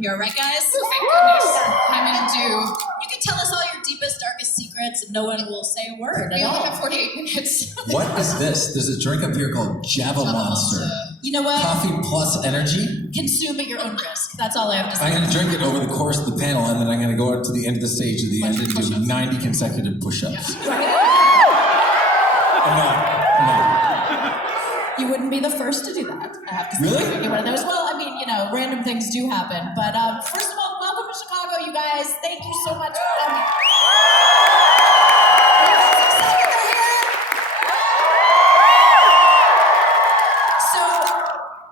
here, right, guys? Oh, thank goodness. I mean, you can tell us all your deepest, darkest secrets, and no one will say a word We at only all. have 48 minutes. What is this? There's a drink up here called Java Monster. You know what? Coffee plus energy. Consume at your own risk. That's all I have to say. I'm going to drink it over the course of the panel, and then I'm going to go out to the end of the stage at the end and do 90 consecutive push-ups. I'm not. You wouldn't be the first to do that. I have to say. Really? You're one of those. Well, I mean, you know, random things do happen. But first of all, welcome to Chicago, you guys. Thank you so much for coming. Are you guys excited they're here? So,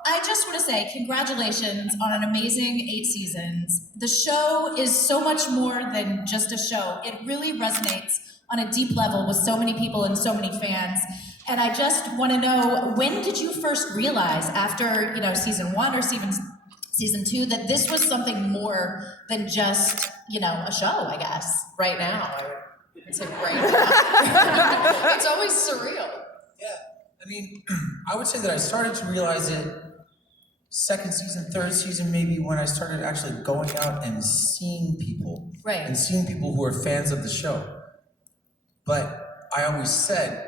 I just want to say congratulations on an amazing 8 seasons. The show is so much more than just a show. It really resonates on a deep level with so many people and so many fans. And I just want to know, when did you first realize after, you know, season 1 or season 2 that this was something more than just, you know, a show, I guess? Right now, it's like right now. It's always surreal. Yeah, I mean, I would say that I started to realize it second season, third season, maybe when I started actually going out and seeing people. Right. And seeing people who are fans of the show. But I always said,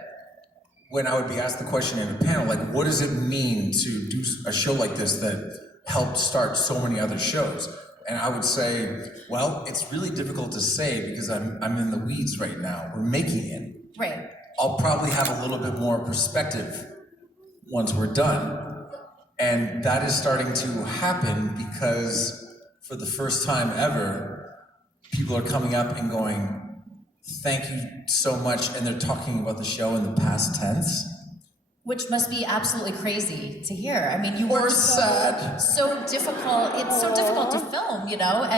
when I would be asked the question in a panel, like, what does it mean to do a show like this that helped start so many other shows? And I would say, well, it's really difficult to say because I'm in the weeds right now. We're making it. Right. I'll probably have a little bit more perspective once we're done. And that is starting to happen because for the first time ever, people are coming up and going, thank you so much, and they're talking about the show in the past tense. Which must be absolutely crazy to hear. I mean, you Or were sad. so difficult. It's so difficult to film, you know,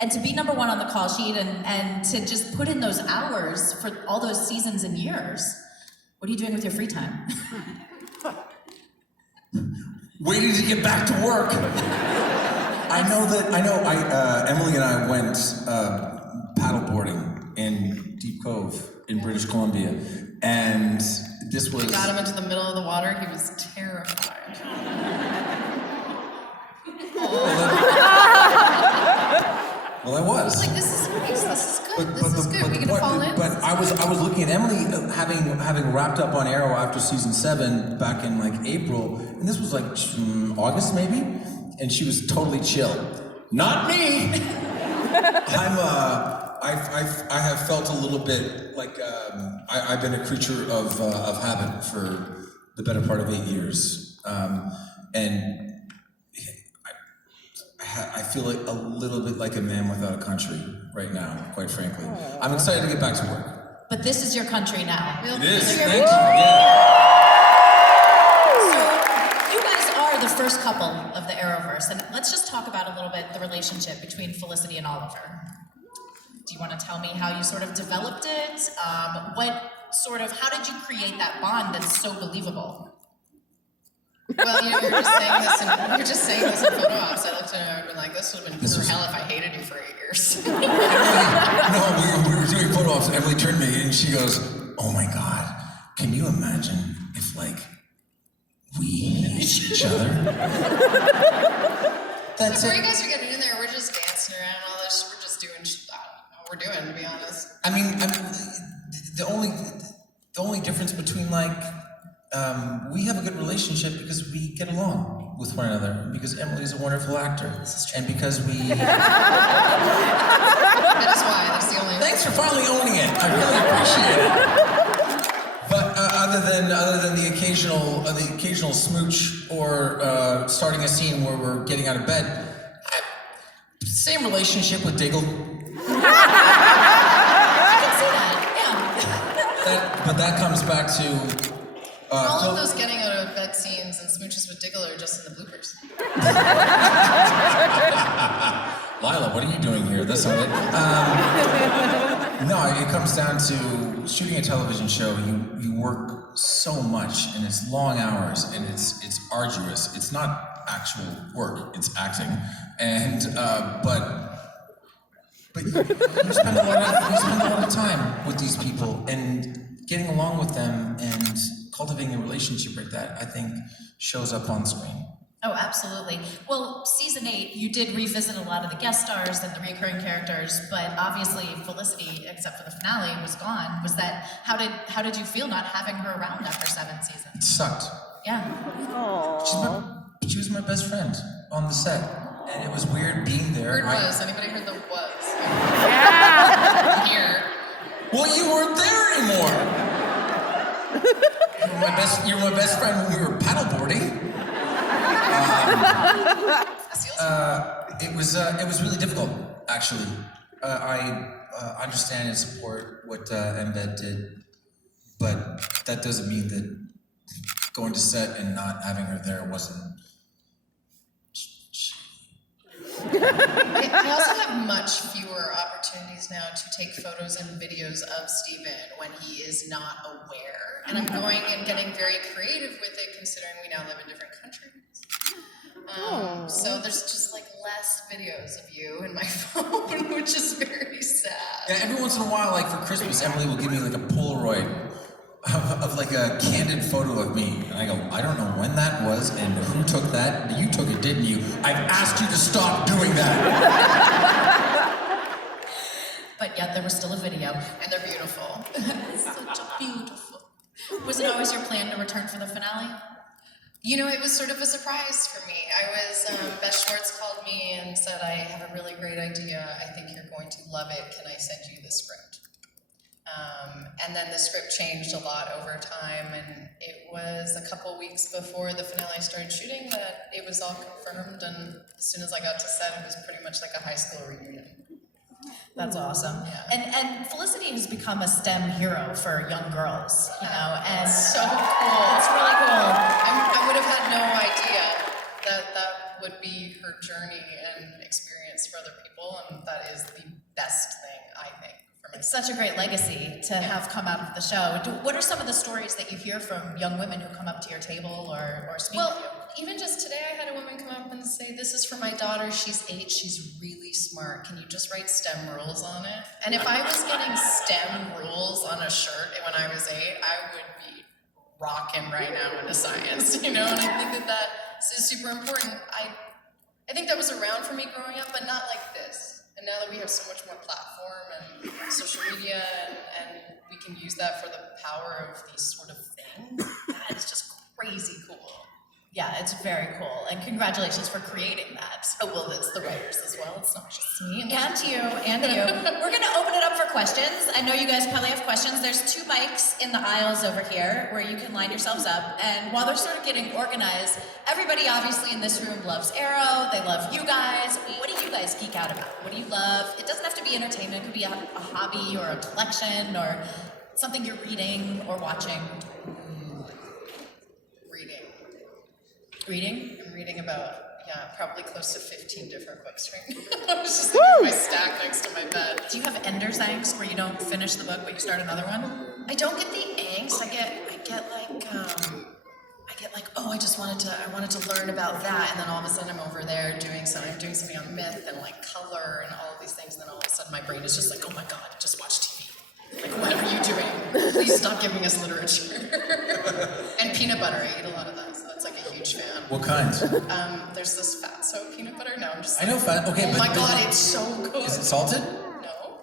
and to be number 1 on the call sheet and to just put in those hours for all those seasons and years. What are you doing with your free time? Waiting to get back to work. Emily and I went paddleboarding in Deep Cove in British Columbia, and this was... We got him into the middle of the water. He was terrified. Well, I was. Like, this is nice. This is good. This is good. We gonna fall in? But I was looking at Emily having wrapped up on Arrow after season 7 back in like April, and this was like August maybe, and she was totally chill. Not me. I have felt a little bit like I've been a creature of habit for the better part of 8 years, and I feel like a little bit like a man without a country right now, quite frankly. I'm excited to get back to work. But this is your country now. It is. So Thank you. Yeah. So you guys are the first couple of the Arrowverse, and let's just talk about a little bit the relationship between Felicity and Oliver. Do you want to tell me how you sort of developed it? How did you create that bond that's so believable? Well, you know, we were just saying this in photo ops. I looked at her and been like, this would have been pure hell if I hated you for 8 years. No, we were doing photo ops, and Emily turned to me and she goes, "Oh my God, can you imagine if like we hated each other?" That's Before it. you guys are getting in there, we're just dancing around and all this. We're just doing, I don't know what we're doing, to be honest. I mean, the only difference between like we have a good relationship because we get along with one another, because Emily is a wonderful actor, and because we. That is why. That's the only. Thanks for finally owning it. I really appreciate it. But other than the occasional smooch or starting a scene where we're getting out of bed, same relationship with Diggle. I can see that, yeah. But that comes back to. All of those getting out of bed scenes and smooches with Diggle are just in the bloopers. Lila, what are you doing here? That's not it. No, it comes down to shooting a television show. You work so much, and it's long hours, and it's arduous. It's not actual work; it's acting. And but you spend a lot of time with these people, and getting along with them, and cultivating a relationship like that, I think, shows up on screen. Oh, absolutely. Well, season 8, you did revisit a lot of the guest stars and the recurring characters, but obviously Felicity, except for the finale, was gone. How did you feel not having her around after 7 It seasons? sucked. Yeah. She was my best friend on the set, and it was weird being there. Word was. Anybody heard the was? Here. Well, you weren't there anymore. You were my best friend when we were paddleboarding. It was really difficult, actually. I understand and support what Embed did, but that doesn't mean that going to set and not having her there wasn't. I also have much fewer opportunities now to take photos and videos of Steven when he is not aware. And I'm going and getting very creative with it, considering we now live in different countries. So there's just like less videos of you in my phone, which is very sad. Yeah, every once in a while, like for Christmas, Emily will give me like a Polaroid of like a candid photo of me. And I go, I don't know when that was and who took that. You took it, didn't you? I've asked you to stop doing that. But yet there was still a video. And they're beautiful. Such a beautiful. Was it always your plan to return for the finale? You know, it was sort of a surprise for me. Beth Schwartz called me and said, I have a really great idea. I think you're going to love it. Can I send you the script? And then the script changed a lot over time, and it was a couple weeks before the finale started shooting that it was all confirmed, and as soon as I got to set, it was pretty much like a high school reunion. That's awesome. Yeah. And Felicity has become a STEM hero for young girls, you know, and So cool. it's really cool. I would have had no idea that that would be her journey and experience for other people, and that is the best thing, I think, for me. It's such a great legacy to have come out of the show. What are some of the stories that you hear from young women who come up to your table or speak Well, to you? even just today, I had a woman come up and say, this is for my daughter, she's 8, she's really smart, can you just write STEM rules on it? And if I was getting STEM rules on a shirt when I was 8, I would be rocking right now into science, you know? And I think that is super important. I think that was around for me growing up, but not like this. And now that we have so much more platform and social media, and we can use that for the power of these sort of things, that is just crazy cool. Yeah, it's very cool, and congratulations for creating that. Oh, well, it's the writers as well. It's not just me. And you. We're gonna open it up for questions. I know you guys probably have questions. There's 2 mics in the aisles over here where you can line yourselves up. And while they're sort of getting organized, everybody obviously in this room loves Arrow. They love you guys. What do you guys geek out about? What do you love? It doesn't have to be entertainment. It could be a hobby or a collection or something you're reading or watching. Reading? I'm reading about, probably close to 15 different books right now. I was just looking at my stack next to my bed. Do you have Ender's angst where you don't finish the book but you start another one? I don't get the angst. I get like, oh, I wanted to learn about that, and then all of a sudden I'm over there doing something on myth and like color and all of these things, and then all of a sudden my brain is just like, oh my god, just watch TV. Like, what are you doing? Please stop giving us literature. And peanut butter, I eat a lot of that, so that's like a huge fan. What kinds? There's this Fatso peanut butter. No, I'm just. I know fat. Okay, Oh but my god, it's so good. is it salted? No,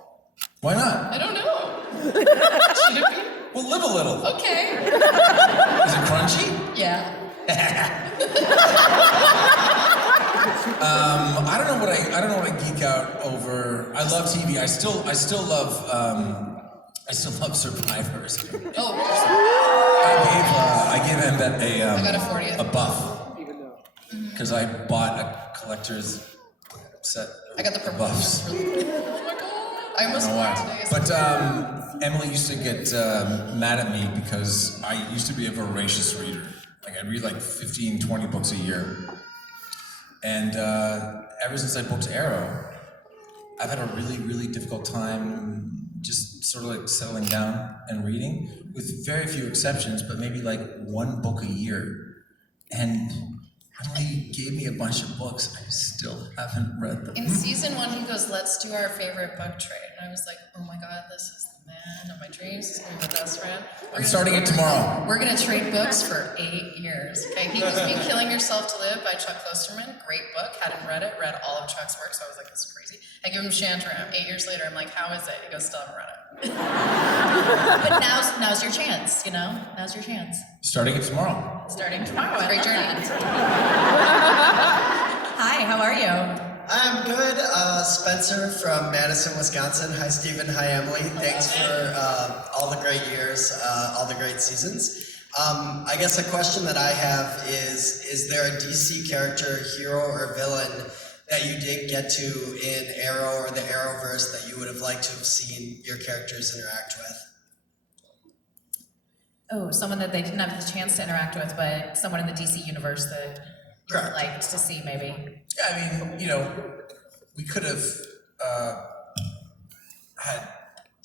Why not? I don't know. Should it be? Well, live a little. Okay. Is it crunchy? Yeah. I don't know what I geek out over. I love TV. I still love Survivors. Oh, I gave Embed I got a 40th. a buff because I bought a collector's set. I got the purple buffs. one. Oh my god. I I almost don't know wore it why. today. But Emily used to get mad at me because I used to be a voracious reader. Like I'd read like 15, 20 books a year. And ever since I booked Arrow, I've had a really, really difficult time just sort of like settling down and reading, with very few exceptions, but maybe like 1 book a year. And Emily gave me a bunch of books. I still haven't read them. In season 1, he goes, let's do our favorite book trade. And I was like, oh my God, this is the man of my dreams. He's gonna be my best friend. I'm starting it tomorrow. We're gonna trade books for 8 years. Okay, he gives me Killing Yourself to Live by Chuck Klosterman. Great book. Hadn't read it. Read all of Chuck's work, so I was like, this is crazy. I give him Shantaram. 8 years later, I'm like, how is it? He goes, still haven't read it. But now's your chance, you know? Now's your chance. Starting it tomorrow. Starting tomorrow. Great journey. Hi, how are you? I'm good. Spencer from Madison, Wisconsin. Hi, Stephen. Hi, Emily. Thanks for all the great years, all the great seasons. I guess a question that I have is there a DC character, hero, or villain that you did get to in Arrow or the Arrowverse that you would have liked to have seen your characters interact with? Oh, someone that they didn't have the chance to interact with, but someone in the DC universe that you would Correct. like to see, maybe. Yeah, I mean, you know, we could have had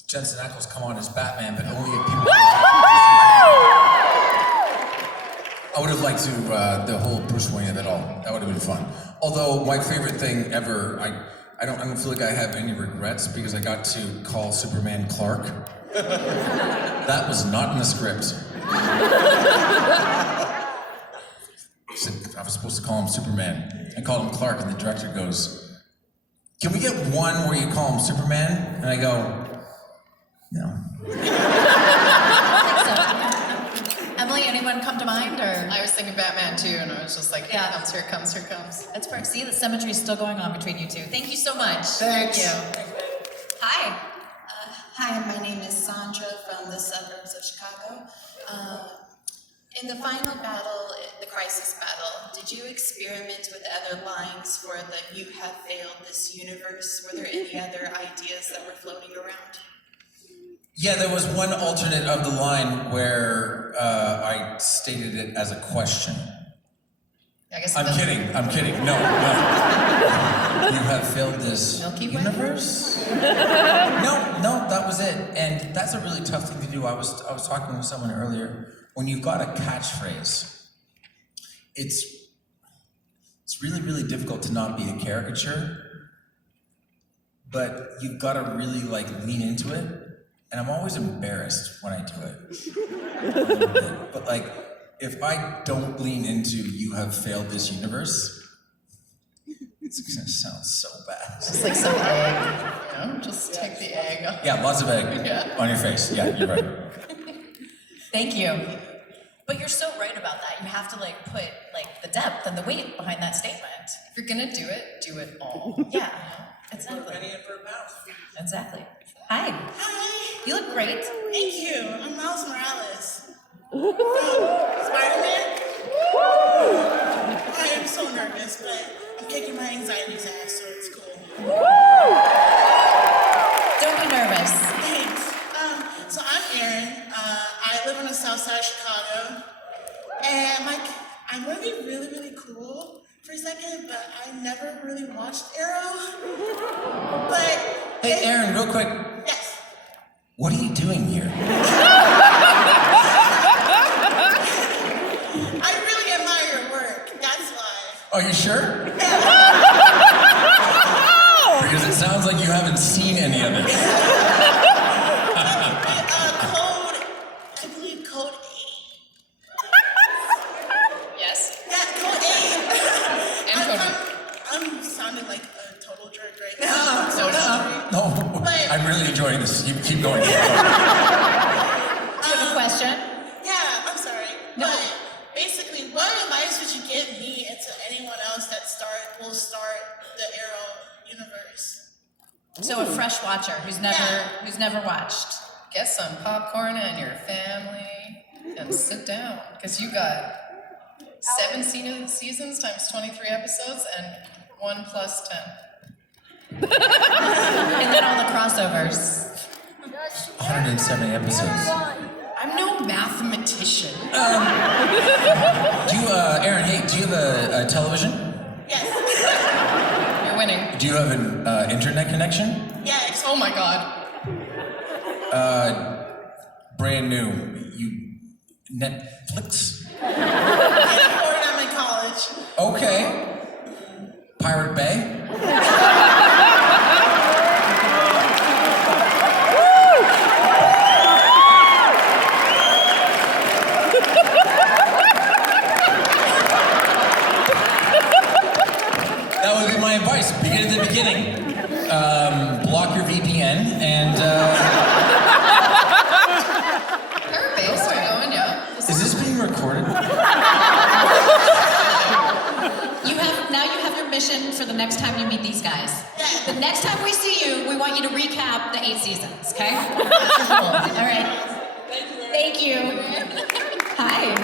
Jensen Ackles come on as Batman, but only if people. I would have liked to the whole Bruce Wayne of it all. That would have been fun. Although my favorite thing ever, I don't feel like I have any regrets because I got to call Superman Clark. That was not in the script. I was supposed to call him Superman. I called him Clark, and the director goes, "Can we get one where you call him Superman?" And I go, "No." Emily, anyone come to mind, or? I was thinking Batman too, and I was just like, Yeah. here it comes, here it comes. That's perfect. See, the symmetry is still going on between you two. Thank you so much. Thanks. Thank you. Hi. Hi, my name is Sandra from the suburbs of Chicago. In the final battle, the crisis battle, did you experiment with other lines for the "You have failed this universe"? Were there any other ideas that were floating around? Yeah, there was one alternate of the line where I stated it as a question. I guess I'm kidding. No. You have failed this Milky Way? universe? No, that was it. And that's a really tough thing to do. I was talking with someone earlier. When you've got a catchphrase, it's really, really difficult to not be a caricature, but you've got to really like lean into it. And I'm always embarrassed when I do it. A little bit. But like, if I don't lean into "You have failed this universe," it's gonna sound so bad. Just like some egg, you know? Just take the egg off. Yeah, lots of egg Yeah. on your face. Yeah, you're right. Thank you. But you're so right about that. You have to like put like the depth and the weight behind that statement. If you're gonna do it all. Yeah, exactly. Exactly. Hi. Hi. You look great. Thank you. I'm Miles Morales. Spider-Man. I am so nervous, but I'm kicking my anxiety's ass, so it's cool. Don't be nervous. Thanks. So I'm Erin. I live on the south side of Chicago. And I'm gonna be really, really cool for a second, but I never really watched Arrow. But Hey, Aaron, real quick. yes. What are you doing here? I really admire your work. That's why. Are you sure? Because it sounds like you haven't seen any of it. I believe code 8. Yes? Yeah, code 8. And code I'm sounding like a total jerk right now. So No, I'm really enjoying this. Keep going. Do you have a question? Yeah, I'm sorry. No. But basically, what advice would you give me and to anyone else that will start the Arrow universe? So a fresh watcher who's never watched. get some popcorn and your family and sit down, because you got 7 seasons times 23 episodes and 1 plus 10. And then all the crossovers. 170 episodes. I'm no mathematician. Do you, Aaron, hey, do you have a television? Yes. You're winning. Do you have an internet connection? Yes. Oh my god. Brand new. You Netflix? Before I'm in college. watch. Okay. Pirate Bay? That would be my advice. Begin at the beginning. Block your VPN and. Pirate Bay, so we're going, yeah. Is this being recorded? You have your mission for the next time you meet these guys. The next time we see you, we want you to recap the 8 seasons, okay? All right. Thank you. Hi.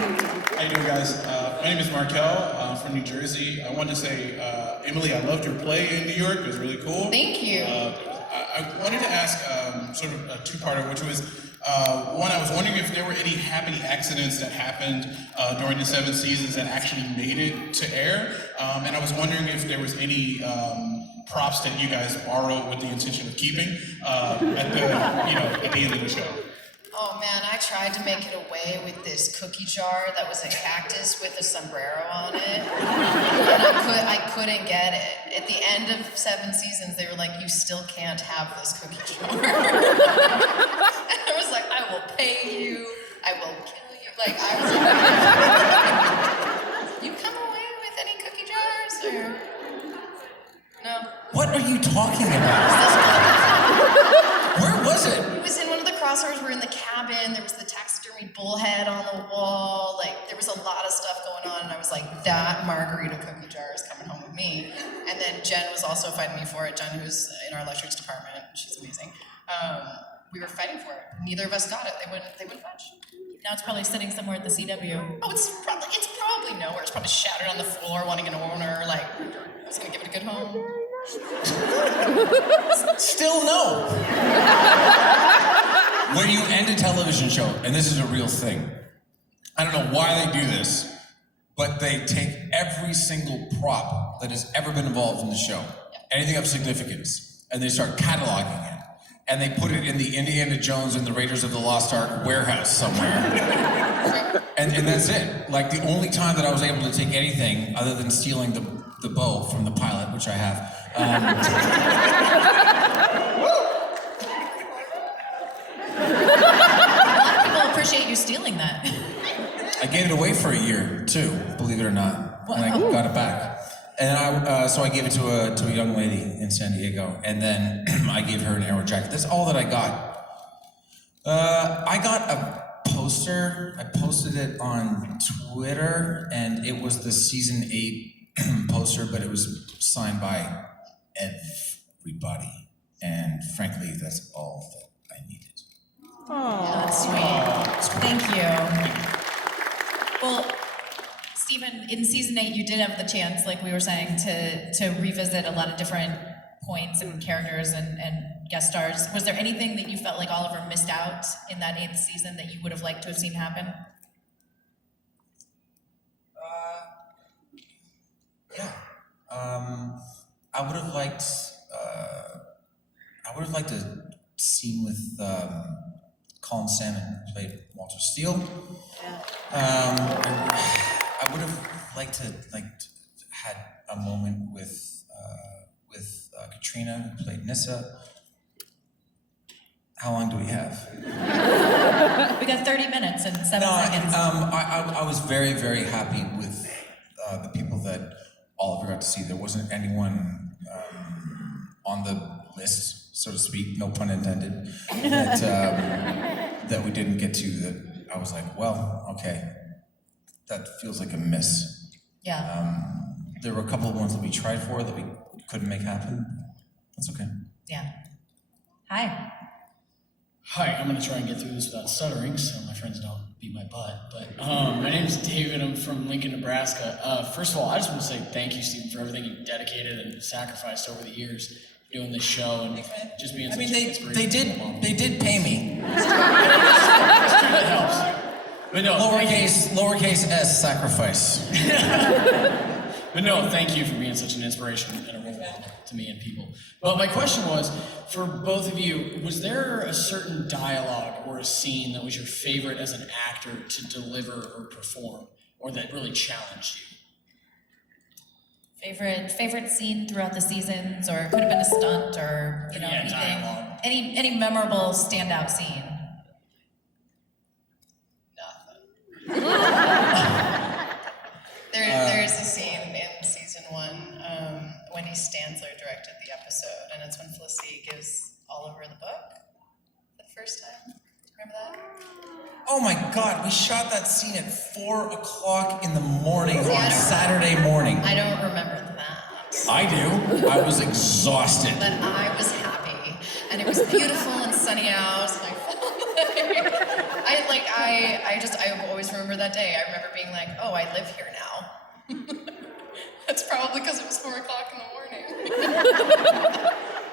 How you doing, guys? My name is Markel. I'm from New Jersey. I wanted to say, Emily, I loved your play in New York. It was really cool. Thank you. I wanted to ask sort of a two-parter, which was, one, I was wondering if there were any happening accidents that happened during the 7 seasons that actually made it to air. And I was wondering if there was any props that you guys borrowed with the intention of keeping at the end of the show. Oh man, I tried to make it away with this cookie jar that was a cactus with a sombrero on it. And I couldn't get it. At the end of 7 seasons, they were like, you still can't have this cookie jar. And I was like, I will pay you, I will kill you. Like, I was like, you come away with any cookie jars or? No. What are you talking about? Where was it? It was in one of the crossovers. We're in the cabin. There was the taxidermy bullhead on the wall. Like, there was a lot of stuff going on. And I was like, that margarita cookie jar is coming home with me. And then Jen was also fighting me for it. Jen, who's in our electrics department, she's amazing. We were fighting for it. Neither of us got it. They wouldn't budge. Now it's probably sitting somewhere at the CW. Oh, it's probably nowhere. It's probably shattered on the floor, wanting an owner. Like, I was gonna give it a good home. Still no. When you end a television show, and this is a real thing, I don't know why they do this, but they take every single prop that has ever been involved in the show, anything of significance, and they start cataloging it. And they put it in the Indiana Jones and the Raiders of the Lost Ark warehouse somewhere. and that's it. Like, the only time that I was able to take anything other than stealing the bow from the pilot, which I have. A lot of people appreciate you stealing that. I gave it away for a year, too, believe it or not. And I got it back. And so I gave it to a young lady in San Diego, and then I gave her an Arrow jacket. That's all that I got. I got a poster. I posted it on Twitter, and it was the season 8 poster, but it was signed by everybody. And frankly, that's all that I needed. Oh, that's sweet. Thank you. Well, Stephen, in season 8, you did have the chance, like we were saying, to revisit a lot of different points and characters and guest stars. Was there anything that you felt like Oliver missed out in that 8th season that you would have liked to have seen happen? Yeah. I would have liked a scene with Colin Salmon, who played Walter Steele. I would have liked to had a moment with Katrina, who played Nissa. How long do we have? We got 30 minutes and 7 seconds. I was very, very happy with the people that Oliver got to see. There wasn't anyone on the list, so to speak, no pun intended, that we didn't get to. That I was like, well, okay, that feels like a miss. Yeah. There were a couple of ones that we tried for that we couldn't make happen. That's okay. Yeah. Hi. Hi, I'm gonna try and get through this without stuttering, so my friends don't beat my butt. But my name is David. I'm from Lincoln, Nebraska. First of all, I just want to say thank you, Stephen, for everything you've dedicated and sacrificed over the years doing this show and just being. I mean, such an inspiration. they did pay me. That helps. But no, Lowercase s sacrifice. But no, thank you for being such an inspiration and a role model to me and people. But my question was, for both of you, was there a certain dialogue or a scene that was your favorite as an actor to deliver or perform, or that really challenged you? Favorite scene throughout the seasons, or it could have been a stunt, or you know, Yeah, anything. dialogue. Any memorable standout scene. There's a scene in season 1, Wendy Stanzler directed the episode, and it's when Felicity gives Oliver the book for the first time. Remember that? Oh my God, we shot that scene at 4 o'clock in the morning See, I on don't- Saturday morning. I don't remember that. I do. I was exhausted. But I was happy, and it was beautiful and sunny out, and I felt like I always remember that day. I remember being like, oh, I live here now. That's probably because it was 4 o'clock in the morning.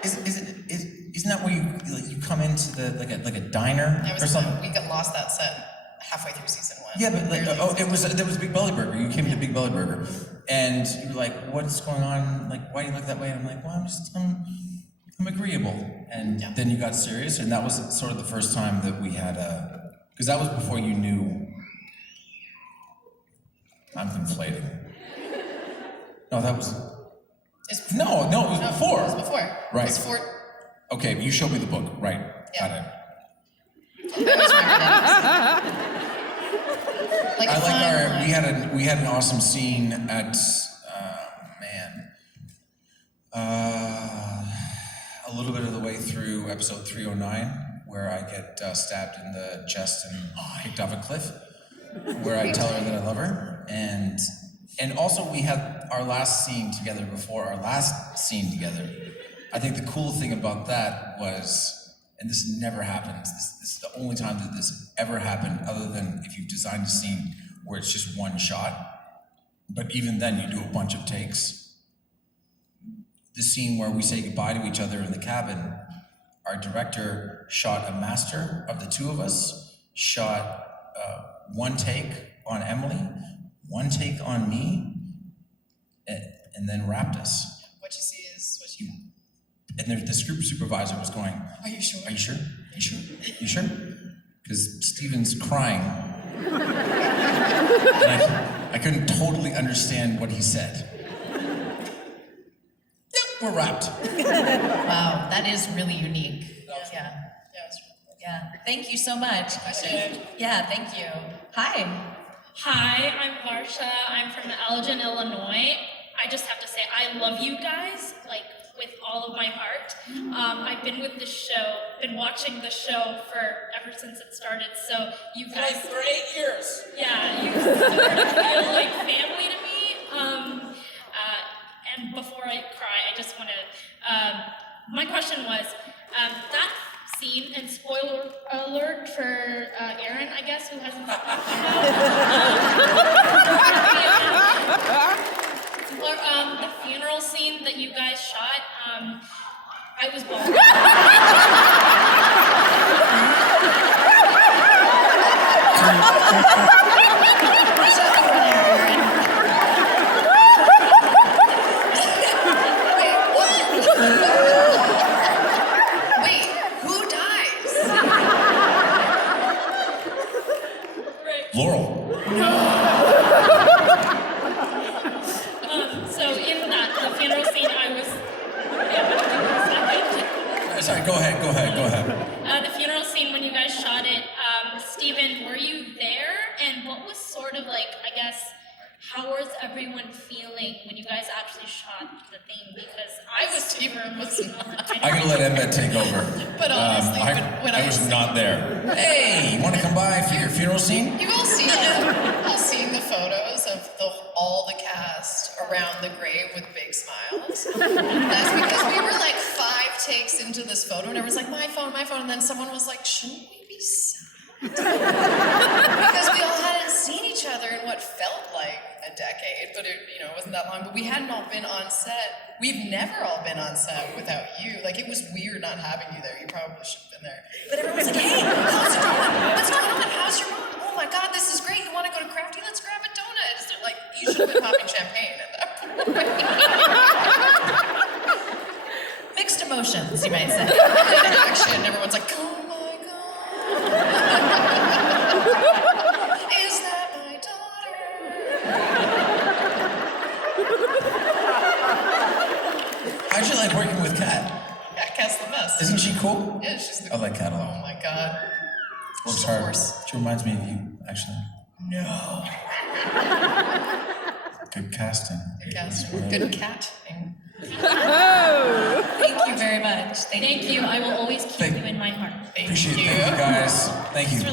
Isn't that where you come into the like a diner or something? We got lost that set halfway through season 1. Yeah, but like, Barely. there was Big Belly Burger. You came to Big Belly Burger, and you were like, "What's going on? Like, why do you look that way?" And I'm like, "Well, I'm agreeable." And Yeah. then you got serious, and that was sort of the first time that we had because that was before you knew. I'm conflating. No, that was. No, it was before. It was before. Right. It was for. Okay, you showed me the book. Right. Yeah. Got it. I always remember that. Like I a like fun line. we had an awesome scene at a little bit of the way through episode 309 where I get stabbed in the chest and kicked off a cliff, where I tell her that I love her, and also we had our last scene together before our last scene together. I think the cool thing about that was, and this never happens, this is the only time that this ever happened, other than if you've designed a scene where it's just one shot, but even then you do a bunch of takes. The scene where we say goodbye to each other in the cabin, our director shot a master of the two of us, shot one take on Emily, one take on me, and then wrapped us. What you see is what you. And the script supervisor was going, Are you sure? "Are you sure? Are you sure? Are you sure?" Because Steven's crying. And I couldn't totally understand what he said. Yep, we're wrapped. Wow, that is really unique. Yeah. Yeah, it's Yeah. Thank you so much. Question. Yeah, thank you. Hi. Hi, I'm Varsha. I'm from Elgin, Illinois. I just have to say, I love you guys, like, with all of my heart. I've been with this show, been watching the show ever since it started, so you guys... For 8 years. Yeah, you sort of feel like family to me. And before I cry, I just want to... my question was, that scene, and spoiler alert for Aaron, I guess, who hasn't seen the show. The funeral scene that you guys shot, I was bawling. Wait, who dies? Laurel. So in the funeral scene, I was... Sorry, go ahead. The funeral scene, when you guys shot it, Stephen, were you there? And what was sort of like, I guess, how was everyone feeling when you guys actually shot the thing? Because I was Stephen was not. I'm gonna let Emmett take over. But honestly, when I was not there. Hey, you wanna come by for your funeral scene? You've all seen the photos of all the cast around the grave with big smiles. That's because we were like 5 takes into this photo, and everyone's like, my phone, and then someone was like, shouldn't we be sad? Because we all hadn't seen each other in what felt like a decade, but it wasn't that long. But we hadn't all been on set. We've never all been on set without you. Like, it was weird not having you there. You probably should have been there. But everyone was like, hey, how's it going? What's going on? How's your mom? Oh my God, this is great. You want to go to Crafty? Let's grab a donut. It's like, you should have been popping champagne at that point. Mixed emotions, you might say. And then action, everyone's like, oh my God. Is that my daughter? I like Cat a Oh lot. my god. Works She's a hard. force. She reminds me of you, actually. No. Good casting. Good cast. Good catting. Thank you very much. Thank you. I will always keep Thank- you in my heart. Thank Appreciate it. you. Thank you, guys. Thank you.